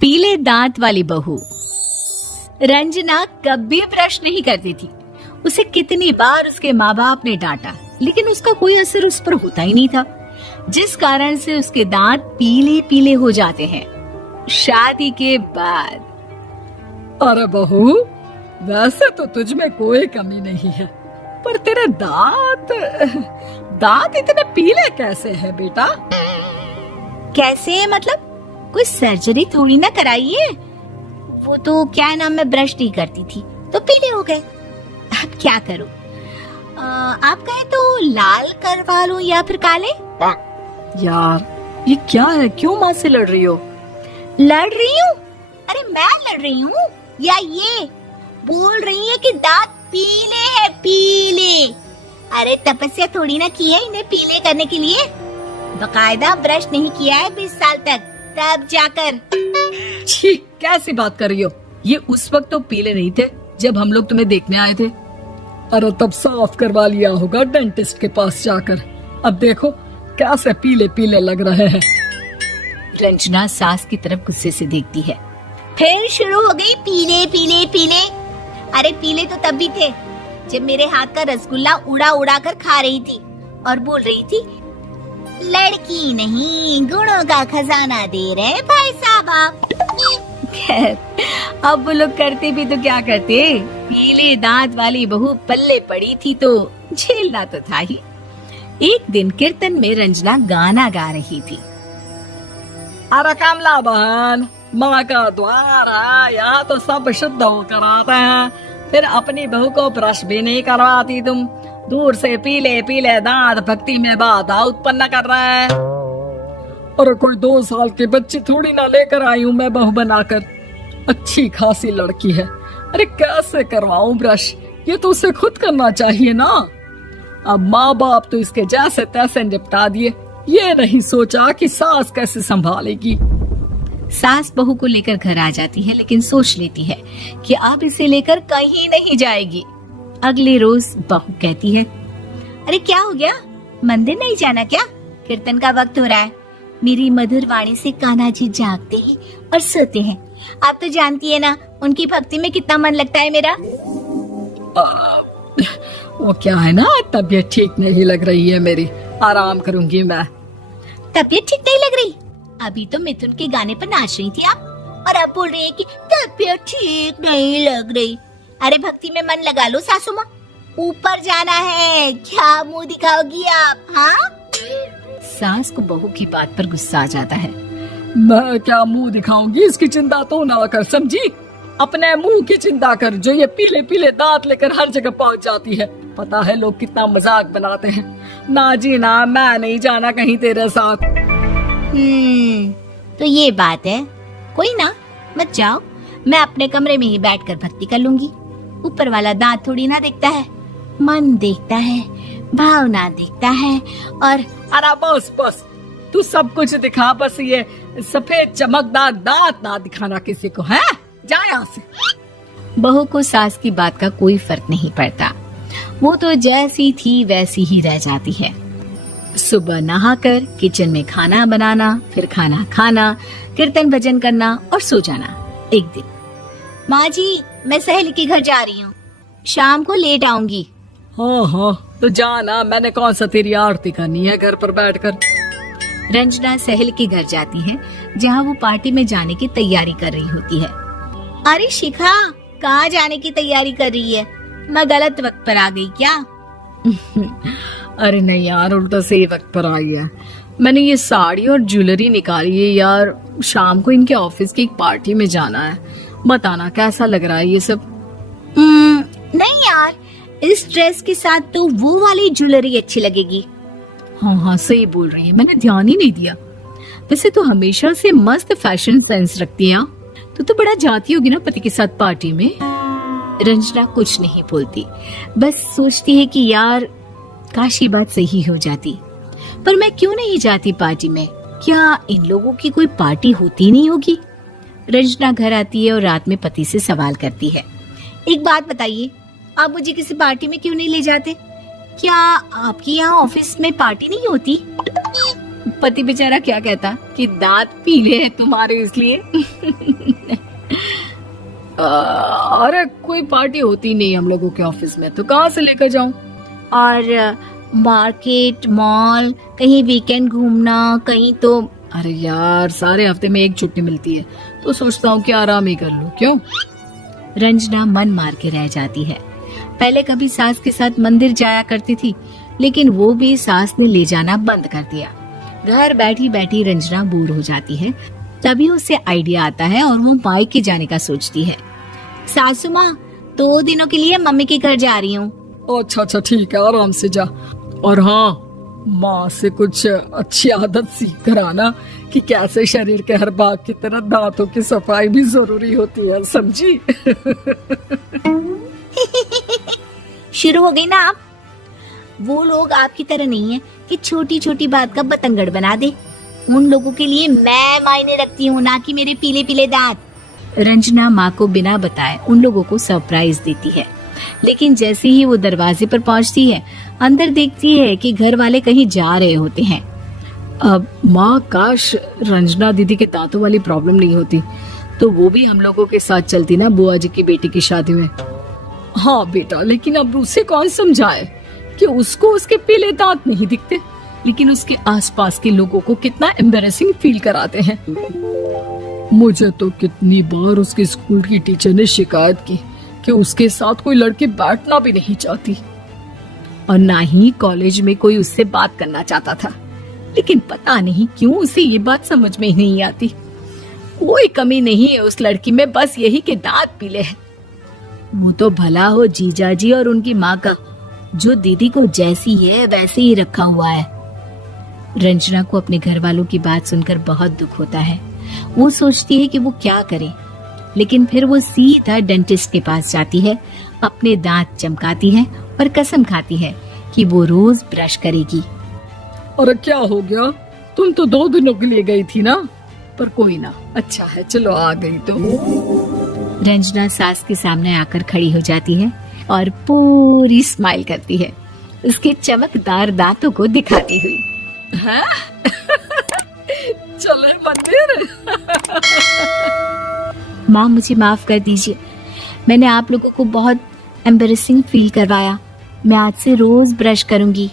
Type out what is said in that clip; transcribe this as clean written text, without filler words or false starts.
पीले दांत वाली बहू। रंजना कभी ब्रश नहीं करती थी। उसे कितनी बार उसके माँ बाप ने डांटा, लेकिन उसका कोई असर उस पर होता ही नहीं था, जिस कारण से उसके दांत पीले पीले हो जाते हैं। शादी के बाद। अरे बहू, वैसे तो तुझ में कोई कमी नहीं है, पर तेरे दांत इतने पीले कैसे हैं बेटा? कैसे मतलब? कोई सर्जरी थोड़ी ना कराइए। वो तो क्या नाम, मैं ब्रश नहीं करती थी तो पीले हो गए। अब क्या करूं? आप कहे तो लाल करवा लूं या फिर काले? यार ये क्या है, क्यों माँ से लड़ रही हो? लड़ रही हूँ? अरे मैं लड़ रही हूँ या ये बोल रही है कि दांत पीले हैं, पीले। अरे तपस्या थोड़ी ना की है इन्हें पीले करने के लिए। बकायदा ब्रश नहीं किया है 20 साल तक, तब जाकर। छी, कैसी बात कर रही हो? ये उस वक्त तो पीले नहीं थे जब हम लोग तुम्हें देखने आए थे। अरे तब साफ करवा लिया होगा डेंटिस्ट के पास जाकर। अब देखो कैसे पीले पीले लग रहे हैं। रंजना सास की तरफ गुस्से से देखती है। फिर शुरू हो गई पीले पीले पीले। अरे पीले तो तब भी थे जब मेरे हाथ का रसगुल्ला उड़ा उड़ा कर खा रही थी और बोल रही थी, लड़की नहीं गुणों का खजाना दे रहे भाई साहब आप। खैर, अब वो लोग करते भी तो क्या करते, पीले दांत वाली बहू पल्ले पड़ी थी तो झेलना तो था ही। एक दिन कीर्तन में रंजना गाना गा रही थी। अरे कमला बहन, माँ का द्वार है, यहाँ तो सब शुद्ध होकर आते हैं, फिर अपनी बहू को ब्रश भी नहीं करवाती तुम। दूर से पीले पीले दांत भक्ति में बाधा उत्पन्न कर रहे हैं। और कोई 2 साल के बच्ची थोड़ी ना लेकर आई हूँ मैं बहू बनाकर। अच्छी खासी लड़की है, अरे कैसे करवाऊं ब्रश? ये तो उसे खुद करना चाहिए ना। अब माँ बाप तो इसके जैसे तैसे निपटा दिए, ये नहीं सोचा कि सास कैसे संभालेगी। सास बहू को लेकर घर आ जाती है, लेकिन सोच लेती है कि अब इसे लेकर कहीं नहीं जाएगी। अगले रोज बहू कहती है, अरे क्या हो गया, मंदिर नहीं जाना क्या? कीर्तन का वक्त हो रहा है। मेरी मधुर वाणी से कान्हा जी जागते हैं और सोते हैं। आप तो जानती है ना उनकी भक्ति में कितना मन लगता है मेरा। वो क्या है ना, तबीयत ठीक नहीं लग रही है मेरी, आराम करूंगी मैं। तबीयत ठीक नहीं लग रही? अभी तो मिथुन के गाने पर नाच रही थी आप, और अब बोल रही है कि तबीयत ठीक नहीं लग रही। अरे भक्ति में मन लगा लो सासू माँ, ऊपर जाना है, क्या मुंह दिखाओगी आप? हाँ? सास को बहू की बात पर गुस्सा आ जाता है। मैं क्या मुंह दिखाऊंगी, इसकी चिंता तो ना कर, समझी? अपने मुंह की चिंता कर, जो ये पीले पीले दांत लेकर हर जगह पहुंच जाती है। पता है लोग कितना मजाक बनाते हैं। ना जी ना, मैं नहीं जाना कहीं तेरे साथ। तो ये बात है। कोई ना, मत जाओ, मैं अपने कमरे में ही बैठकर भक्ति कर लूंगी। ऊपर वाला दांत थोड़ी ना देखता है, मन देखता है, भावना देखता है। और अरे बस बस, तू सब कुछ दिखा, बस ये सफेद चमकदार दांत ना दिखाना किसी को, है? जा यहाँ से। बहू को सास की बात का कोई फर्क नहीं पड़ता। वो तो जैसी थी वैसी ही रह जाती है। सुबह नहाकर किचन में खाना बनाना, फिर खाना खाना, कीर्तन भजन करना और सो जाना। एक दिन, माँ जी मैं सहेली के घर जा रही हूँ, शाम को लेट आऊंगी। हाँ हाँ तो जाना, मैंने कौन सा तेरी आरती करनी है घर पर बैठकर। रंजना सहेली के घर जाती है, जहाँ वो पार्टी में जाने की तैयारी कर रही होती है। अरे शिखा, कहाँ जाने की तैयारी कर रही है? मैं गलत वक्त पर आ गई क्या? अरे नहीं यार, उल्टा सही वक्त पर आई है। मैंने ये साड़ी और ज्वेलरी निकाली है यार, शाम को इनके ऑफिस की एक पार्टी में जाना है। बताना कैसा लग रहा है ये सब? नहीं यार, इस ड्रेस के साथ तो वो वाली ज्वेलरी अच्छी लगेगी। हाँ हाँ सही बोल रही है, मैंने ध्यान ही नहीं दिया। वैसे तो हमेशा से मस्त फैशन सेंस रखती है। तो बड़ा जाती होगी ना पति के साथ पार्टी में। रंजना कुछ नहीं बोलती, बस सोचती है कि यार काश ये बात सही हो जाती। पर मैं क्यों नहीं जाती पार्टी में? क्या इन लोगों की कोई पार्टी होती नहीं होगी? रंजना घर आती है और रात में पति से सवाल करती है, एक बात बताइए, आप मुझे किसी पार्टी में क्यों नहीं ले जाते? क्या आपके यहाँ ऑफिस में पार्टी नहीं होती? पति बेचारा क्या कहता कि दांत पीले हैं तुम्हारे इसलिए। अरे कोई पार्टी होती नहीं हम लोगों के ऑफिस में, तो कहाँ से लेकर जाऊं? और मार्केट, मॉल, कहीं वीकेंड घूमना, कहीं तो। अरे यार सारे हफ्ते में एक छुट्टी मिलती है, तो सोचता हूँ कि आराम ही कर लूं। क्यों? रंजना मन मार के रह जाती है। पहले कभी सास के साथ मंदिर जाया करती थी, लेकिन वो भी सास ने ले जाना बंद कर दिया। घर बैठी बैठी रंजना बोर हो जाती है। तभी उसे आइडिया आता है और वो मायके जाने का सोचती है। सासू माँ, 2 दिनों के लिए मम्मी के घर जा रही हूँ। अच्छा ठीक है, आराम से जा। और हाँ, माँ से कुछ अच्छी आदत सीख कर आना कि कैसे शरीर के हर भाग की तरह दांतों की सफाई भी जरूरी होती है, समझी? शुरू हो गई ना आप। वो लोग आपकी तरह नहीं है कि छोटी छोटी बात का बतंगड़ बना दे। उन लोगों के लिए मैं मायने रखती हूँ, ना कि मेरे पीले पीले दांत। रंजना माँ को बिना बताए उन लोगों को सरप्राइज देती है, लेकिन जैसे ही वो दरवाजे पर पहुंचती है, अंदर देखती है कि घर वाले कहीं जा रहे होते हैं। अब माँ, काश रंजना दीदी के दांतों वाली प्रॉब्लम नहीं होती, तो वो भी हम लोगों के साथ चलती ना बुआ जी की बेटी की शादी में। हाँ बेटा, लेकिन अब उसे कौन समझाए कि उसको उसके पीले दांत नहीं दिखते, लेकिन उसके आसपास के लोगों को कितना एम्बैरेसिंग फील कराते हैं। मुझे तो कितनी बार उसके स्कूल की टीचर ने शिकायत की कि उसके साथ कोई लड़की बैठना भी नहीं चाहती, और ना ही कॉलेज में कोई उससे बात करना चाहता था। लेकिन पता नहीं क्यों उसे ये बात समझ में ही नहीं आती। कोई कमी नहीं है उस लड़की में, बस यही कि दांत पीले हैं। वो तो भला हो जीजा जी और उनकी माँ का, जो दीदी को जैसी है वैसे ही रखा हुआ है। रंजना को अपने घर वालों की बात सुनकर बहुत दुख होता है। वो सोचती है कि वो क्या करे, लेकिन फिर वो सीधा डेंटिस्ट के पास जाती है, अपने दांत चमकाती है और कसम खाती है कि वो रोज ब्रश करेगी। और क्या हो गया? तुम तो 2 दिनों के लिए गई थी ना? पर कोई ना, अच्छा है, चलो आ गई तो। रंजना सास के सामने आकर खड़ी हो जाती है और पूरी स्माइल करती है, उसके चमकदार दांतों को दिखाती हुई। हैं? चले मंदिर? माँ, मुझे माफ कर दीजिए, मैंने आप लोगों को बहुत एम्बैरेसिंग फील करवाया। मैं आज से रोज ब्रश करूंगी।